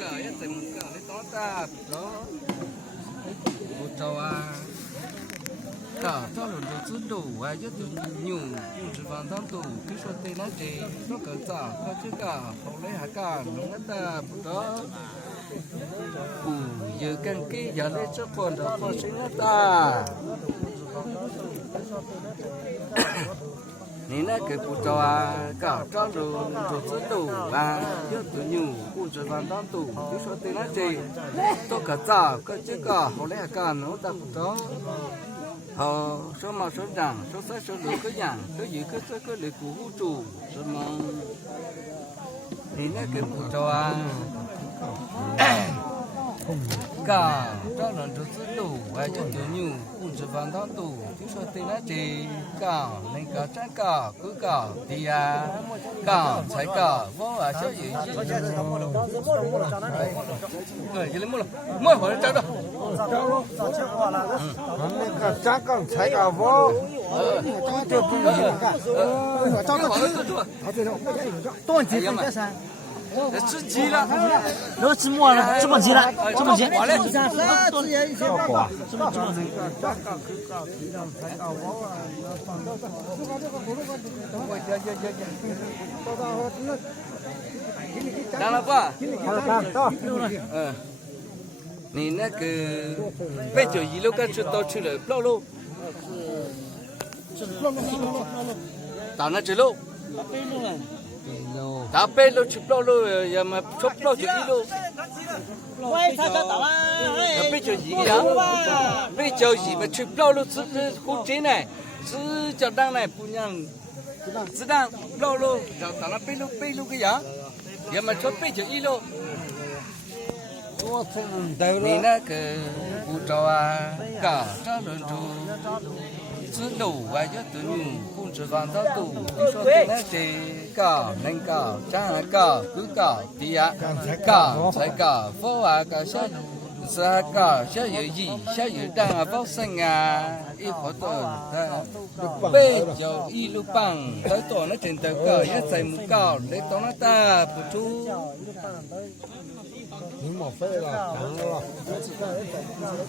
cái ấy thì mình cái đó ta đó một trâu à cả cho luôn được giữ đủ ai cho từ nhiều cũng chỉ vào tháng tù cái số tiền nó chỉ nó cỡ trả có chứ cả hậu lấy hạt cả nó ta đó giờ cần cái giờ lấy cho con đó con sinh nó ta nên là cái phụ trò cả cho luôn rồi giữ đủ à cho từ nhiều cũng chỉ vào tháng tù cái số tiền nó chỉ nó cỡ trả có chứ cả hậu lấy hạt cả nó ta đó số mà số rằng số sai số lỗi cái dạng số gì cái lệ của vũ trụ số mà thì nó cái vũ trụ cả cho nó được giữ đủ hay cho tự nhiều cũng chỉ vàng tháng tù chứ số tiền nó chỉ cả nên cả trái cả cứ cả thì cả trái cả vô số gì người gì lấy mua hỏi trái đâu cả trái cả trái cả vô这不一样干多几分这三吃鸡了，那个吃么了？这么急了？这么急？我嘞，当了吧？你那个被酒一路干去都去了，不路，打那只路。打背路去不路，要么出不路就一路。喂，他打了，背就一个样，背就一么去不路是好简单，是叫当来不让，是当不路，就打那背路个样，要么出背就一路。你那个不着啊，搞着轮住。giữ đủ và cho tự nhiên cũng chỉ vàng tháng tù đi số tiền này thì cả nên cả trang cả cứ cả thì cả sai cả vô cả sẽ cả sẽ gì sẽ đang vô sinh ít khó tuổi bây giờ ít lúc bằng tới tuổi nó chuyển tới cả nhất sai một cả để tao nó ta phụ chú你莫飞了，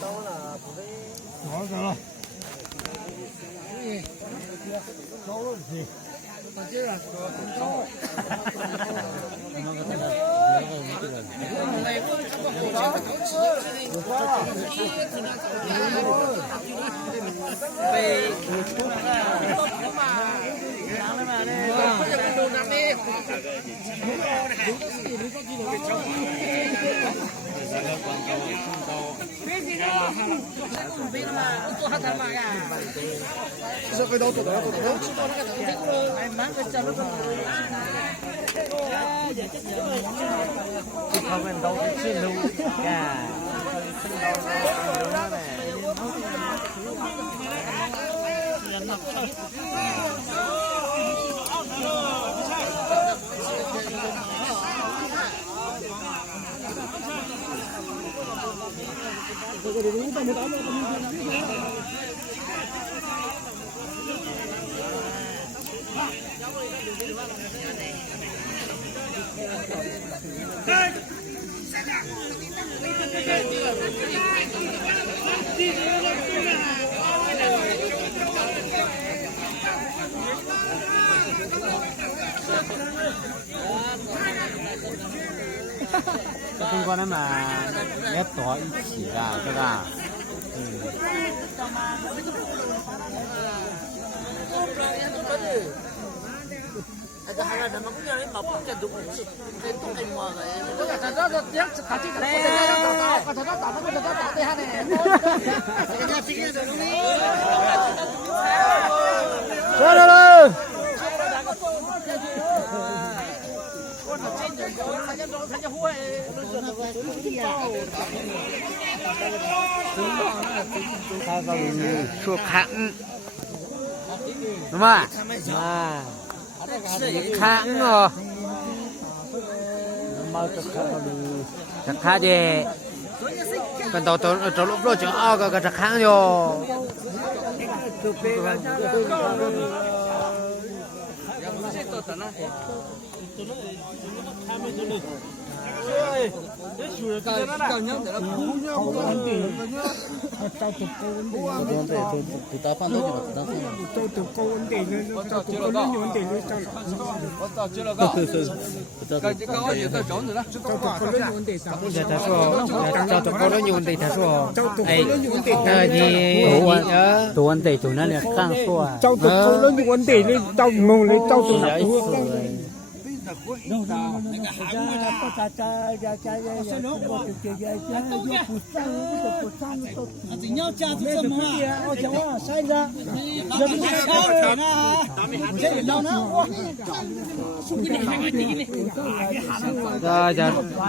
长了。好着了。高了去。không cần đâu cái chuyện luôn cả跟过来嘛，要躲一起的，对吧？cái hai là nó cũng như mà cũng cái đúng cái tung cái mò rồi có cả đó đó tiếc cả chiếc cái đó nó cái đó đây ha này cái nhà phi cái đó đi rồi con nó trên rồi nó hôi nó chua khăn đúng không à khăn rồi mau chặt khăn gì còn tàu tàu lúc đó chẳng ao cái chặt khăn rồi ตัววันเตะตัวนั้นเนี่ยข้างตัว เจ้าตัวแล้วอยู่วันเดียวเลยเจ้ามองเลยเจ้าตัวหนักตัว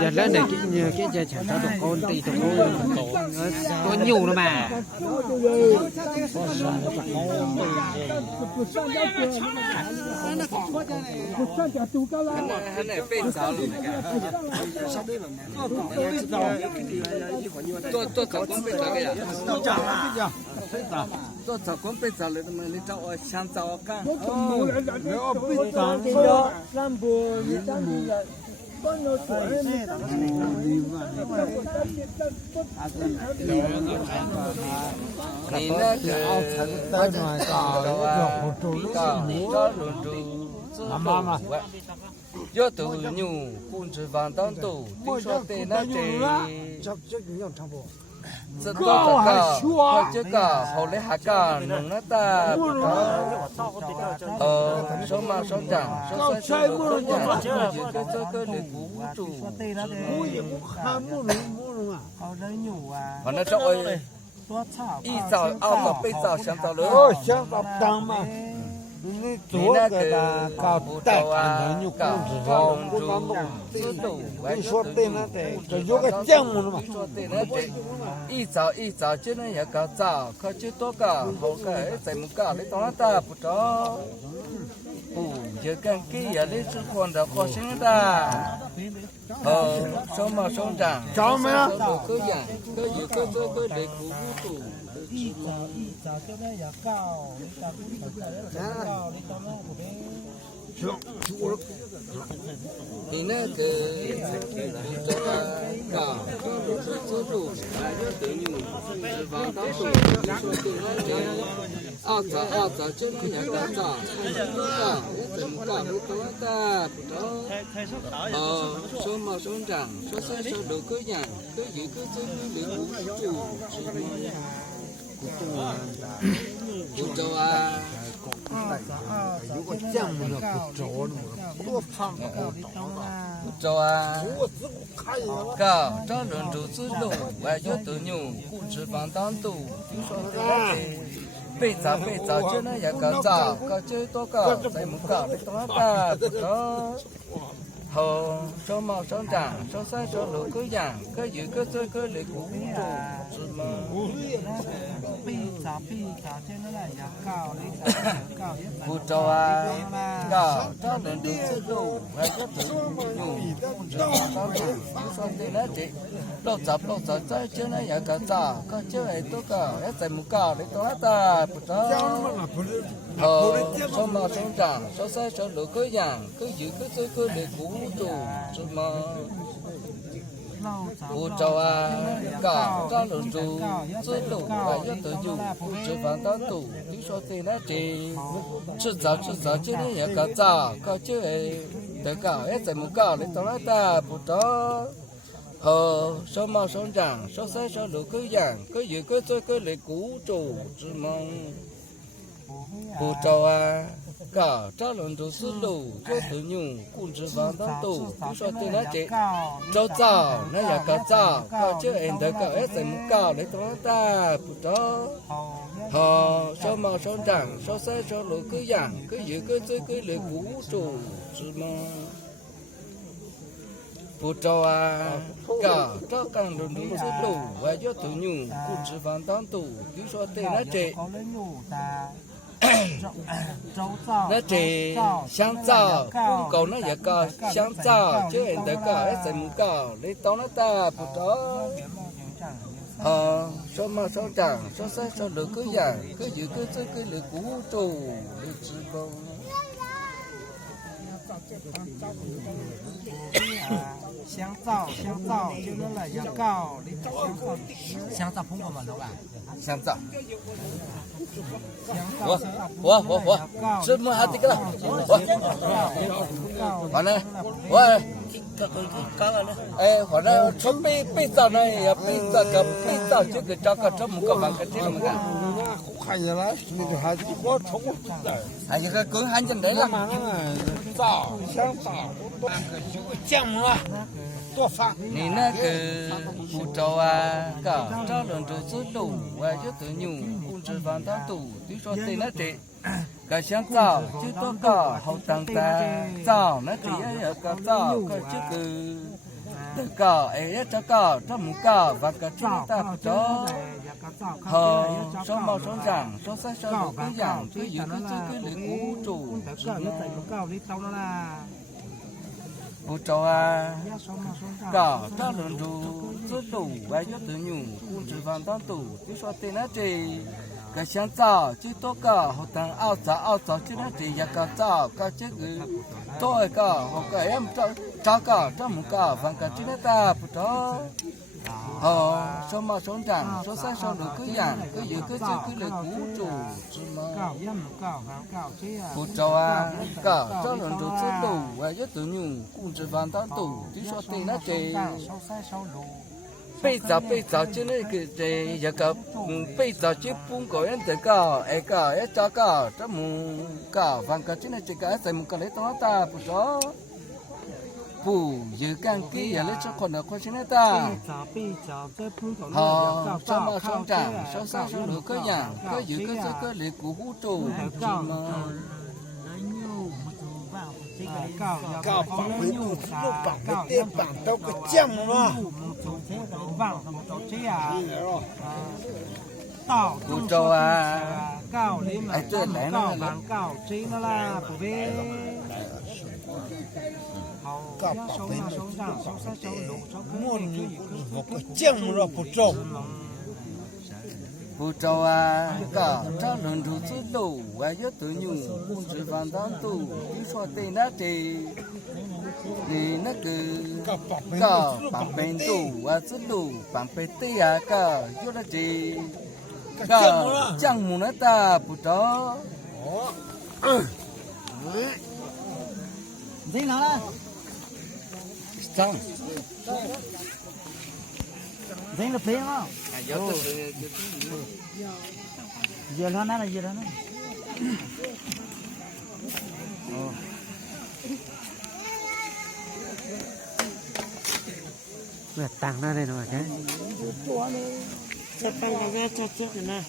giờ lớn này cái giờ chẳng có được con tì tụi tôi nhiều nữa mà hắn này bên sao luôn tôi thằng con bên sao cái à tôi thằng con bên saoเลยทำไมนี่เจ้าช่างเจ้ากัน นี่นะคือเอาฉันไปหน่อยก็luôn trụมายอดตัวอยู่คุณจะฟังตั้งตัวที่ชอบเต้นนะเจ๊จะต้องจะก็เขาเลยหาการหนึ่งนะตาชอบมาชอบจังชอบใช้มือจังยืดก็เลยกูจู่วันนั้นชอบอีสาวเอากับไปสาวฉันสาวเลย โอ้ช่างตับตังมานี่ตัวก็ตาเก่าแต่อันนั้นอยู่กูจะร้องกูน้องนี่ชอบเต้นนะแต่จะยกกระเจ้ามันมา อีสาวเจ้าเนี่ยอยากจะจ้าเขาเจ้าตัวก็เขาก็ใส่มุกก็เลยตอนนั้นตาปุ๊บปู่เยอะกันกี่อะไรทุกคนเราขอชิมตาชมมาชมจัง เจ้าไหมล่ะ ก็อย่างก็อยู่ก็เจอก็เด็กกูตู่นี่นะคือจะก่าวก็รู้สึกรู้อายุถึงอยู่บางต้องสูงสูงถึงแล้วจะอาจจะเจ้าเนี่ยอยากจะจ้าก็จะมุกก็รู้ตัวตาชมมาชมจังชมใส่ชมดูก็อย่างก็อยู่ก็เจอก็เด็กกูตู่กูจะว่า 有个酱的不着呢，多胖啊！就啊，搞这轮主之路，我就都牛，不吃饭当肚，就说被砸，就那也搞砸，搞最多搞，再没搞，你懂了吧？不懂。好，说毛说长，说三说六个样，个有个这个来鼓住，是吗？不着啊，搞这轮主之路，我就都牛，不吃饭当肚，就说对了这。落杂在这呢也搞砸，搞这哎都搞，哎再没搞，你懂了吧？不懂。说毛说长，说三说六个样，个有个这个来鼓住，是吗？不着啊，搞这轮主之路，我要得有，不吃饭当肚，你说对了这，吃早这呢也搞砸，搞这哎得搞，哎再没搞，你懂了吧？不懂。số màu số trắng, số sai số lục cứ dạng, cứ giữ cứ chơi cứ lấy cú chủ, chỉ mong bù trâu à, cả trâu lần đầu sư lù, cho tự nhung, cũng chỉ vàng tông tù, cứ số tiền nó chỉ, trâu trâu, nó là cả trâu, cả chứ em thấy cả hết rồi muốn cao lấy tao ta, bù trâu, số màu số trắng, số sai số lục cứ dạng, cứ giữ cứ chơi cứ lấy cú chủ, chỉ mong不着啊，搞这干轮流之路，我要头牛，不吃饭当肚，就说对那这，那这香皂，搞那也搞香皂，就人家搞还怎么搞？你当那大不着？说嘛说长，说三说六个样，个有个这个六股走，你知道。香皂，就那了羊羔，你香皂碰过吗，老板？香皂。香我，什么还这个了？完了，哎，反正准备皂呢，也备皂这个这个这么个玩个这么个。看起来那就还我冲我的。哎，这个更罕见的了。皂香皂，那个有个酱木啊，多放。你那个步骤啊，搞找人就走路啊，有的牛控制放到肚，你说对那这。cái sáng tạo chứ có cả hậu tăng ta tạo nó chỉ là cả tạo cái chứ cứ tất cả ấy cho cả cho một cả và cả chúng ta cho họ số màu số dạng số sắc số đủ cái dạng cứ giữ cái lưỡi cũ chủ bố cho à cả cho lần đủ rất đủ và rất tự nhủ cũng chỉ vàng tăng tủ chứ so tên nó chỉ cái sáng tạo chứ tốt cả họ tăng áo tạo chứ nó chỉ là cả tạo cả chứ tôi cả họ cái em cho cả cho một cả và cả chứ nó ta bố cho họ số mà số chẳng số sắc số đủ cứ dạng cứ giữ cứ lưỡi cũ chủ bố cho à cả cho lần đủ rất đủ và rất tự nhủ cũng chỉ vàng tăng tủ chứ so tên nó chỉ bây giờ chứ này cái giờ cả bây giờ chứ bún có em tự cả cho cả cho một cả vàng cả chứ này chỉ cả tại một cái lấy tao ta bù đó bù giờ càng kia giờ lấy cho con được con chứ này ta họ cho mà xong chẳng xong sao xuống được cái dạng cái giữ cái lấy của hú trù mà搞绑回路，绑个电绑到个酱嘛。bù cho à ai chơi lại nó là搞绑回路，莫我个酱嘛不中。bù cho à cả cho lần thứ thứ đủ và rất tự nhủ cũng chỉ vàng tăng tủ đi so tên nó thì nó cứ cả bằng bên tủ và thứ đủ bằng bên tây à cả rất là gì cả chẳng muốn nó ta bù cho gì nó là chẳng gì là phê không giờ nó là giờ đó tăng ra đây rồi thế cho tăng ra cho chết rồi nè